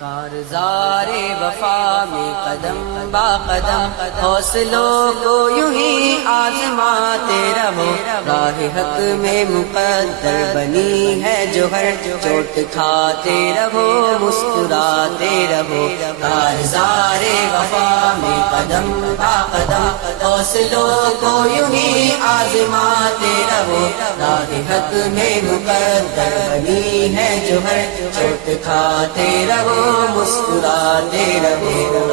کارزار وفا میں قدم با قدم حوصلوں کو یوں ہی آزماتے رہو، راہ حق میں مقدر بنی ہے جو ہر چوٹ کھاتے رہو، مسکراتے رہو۔ کارزار وفا میں قدم با قدم حوصلوں کو یوں ہی آزماتے رہو، راہ حق میں مقدر بنی ہے جو ہر چوٹ کھاتے رہو، مسکراتے رہو۔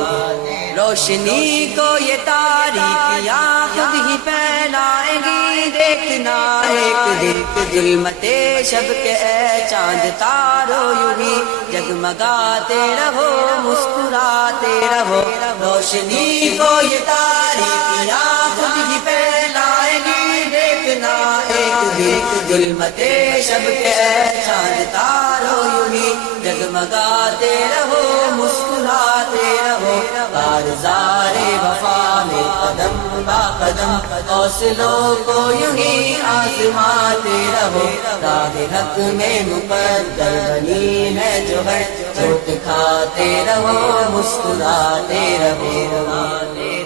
روشنی کو یہ تاریکیاں خود ہی پھیلائیں گی، دیکھنا ایک دن ظلمت شب کے اے چاند تارو یوں ہی جگمگاتے رہو، مسکراتے رہو۔ روشنی کو یہ تاریکیاں خود ہی پھیلائیں گی، دیکھنا ایک دن ظلمت شب کے اے چاند تارو یوں ہی جگمگاتے رہو، مسکراتے رہو۔ کارزار وفا میں قدم با قدم حوصلوں کو یوں ہی آزماتے رہو، راہ حق میں مقدر بنی ہے جو ہر چوٹ کھاتے رہو، مسکراتے رہو۔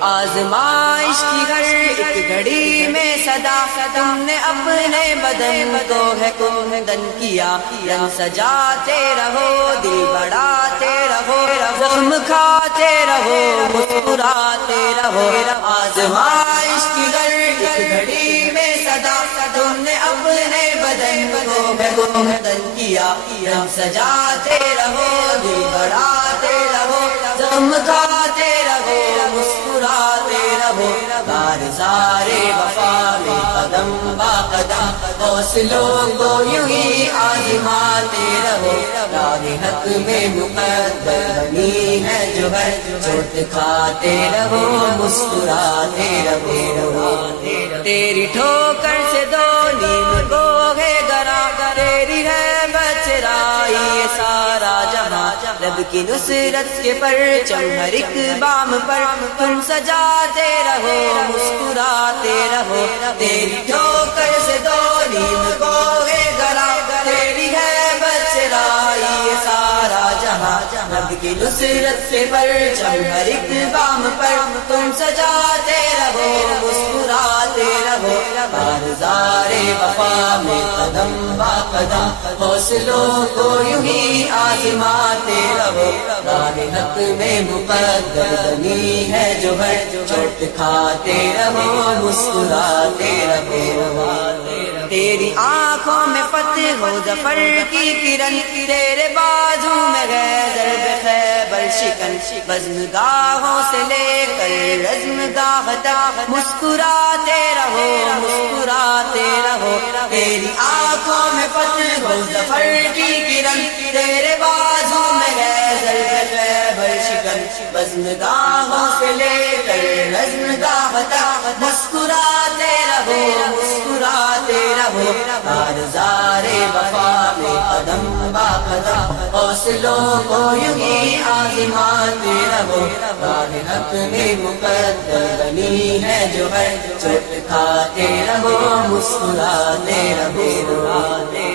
آزمائش کی ہر ایک گھڑی میں صدا تم نے اپنے بدن کو ہے کندن کیا، رنگ سجاتے رہو، دل بڑھاتے رہو، زخم کھاتے رہو، مسکراتے رہو۔ آزمائش کی ہر ایک گھڑی میں صدا تم نے اپنے بدن کو ہے کندن کیا، رنگ سجاتے رہو، دل بڑھاتے رہو، زخم کھاتے رہو، مسکراتے رہو۔ کارزار وفا میں قدم با قدم حوصلوں کو یوں ہی آزماتے رہو، راہ حق میں مقدر بنی ہے جو ہر چوٹ کھاتے رہو، مسکراتے رہو۔ تیری ٹھوکر سے دو نیم کو ہے گرا، تیری ہے بچرائی یہ سارا جہاں، رب کی نصرت کے پرچم ہر ایک بام پر تم سجاتے رہو، مسکراتے رہو۔ تیری ٹھوکر سے دو نیم کو ہے گرا، تیری ہے بچرائی یہ سارا جہاں، رب کی نصرت کے پرچم ہر ایک بام پر تم سجاتے رہو، مسکراتے رہو۔ کارزار وفا میں قدم با قدم حوصلوں کو یوں ہی آزماتے رہو، راہ حق میں مقدر بنی ہے جو ہر چوٹ کھاتے رہو، مسکراتے رہو۔ تیری آنکھوں میں فتح و ظفر کی کرن، تیرے بازو میں ہے ضرب خیبر شکن، بزم گاہوں سے لے کر رزم گاہ تک مسکراتے رہو، مسکراتے رہو۔ تیری آنکھوں میں فتح و ظفر کی کرن، تیرے بازو میں ہے ضرب خیبر شکن، بزم گاہوں سے لے کر رزم گاہ تک مسکراتے رہو، مسکراتے رہو۔ کارزار وفا میں قدم با قدم حوصلوں کو یوں ہی آزماتے رہو، راہ حق میں مقدر بنی ہے جو ہر چوٹ کھاتے رہو، مسکراتے رہو۔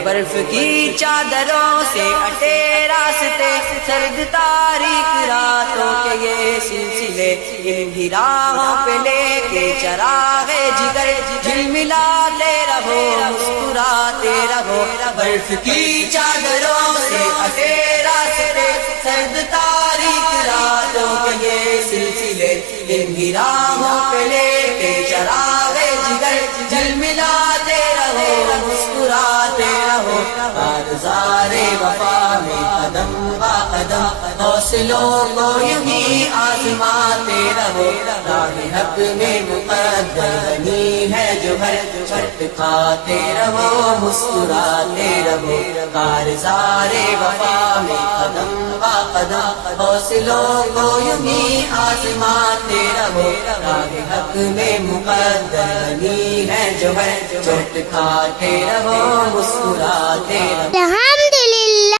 برف کی چادروں سے اٹے راستے، سرد تاریک راتوں کے یہ سلسلے، ان بھی راہوں پہ لے کے چراغ جگر جھلملاتے رہو، مسکراتے رہو۔ برف کی چادروں سے اٹے راستے، سرد تاریک راتوں کے یہ سلسلے، ان بھی راہوں پہ لے کے چراغ جگر جھلملاتے رہو، مسکراتے رہو۔ کارزار وفا میں قدم با قدم حوصلوں کو یوں ہی آزماتے رہو، راہ حق میں مقدر بنی ہے جو ہر چوٹ کھاتے رہو، مسکراتے رہو۔ کارزار وفا میں قدم با قدم حوصلوں کو یوں ہی آزماتے رہو، راہ حق میں مقدر بنی ہے جو ہر چوٹ کھاتے رہو، مسکراتے رہو۔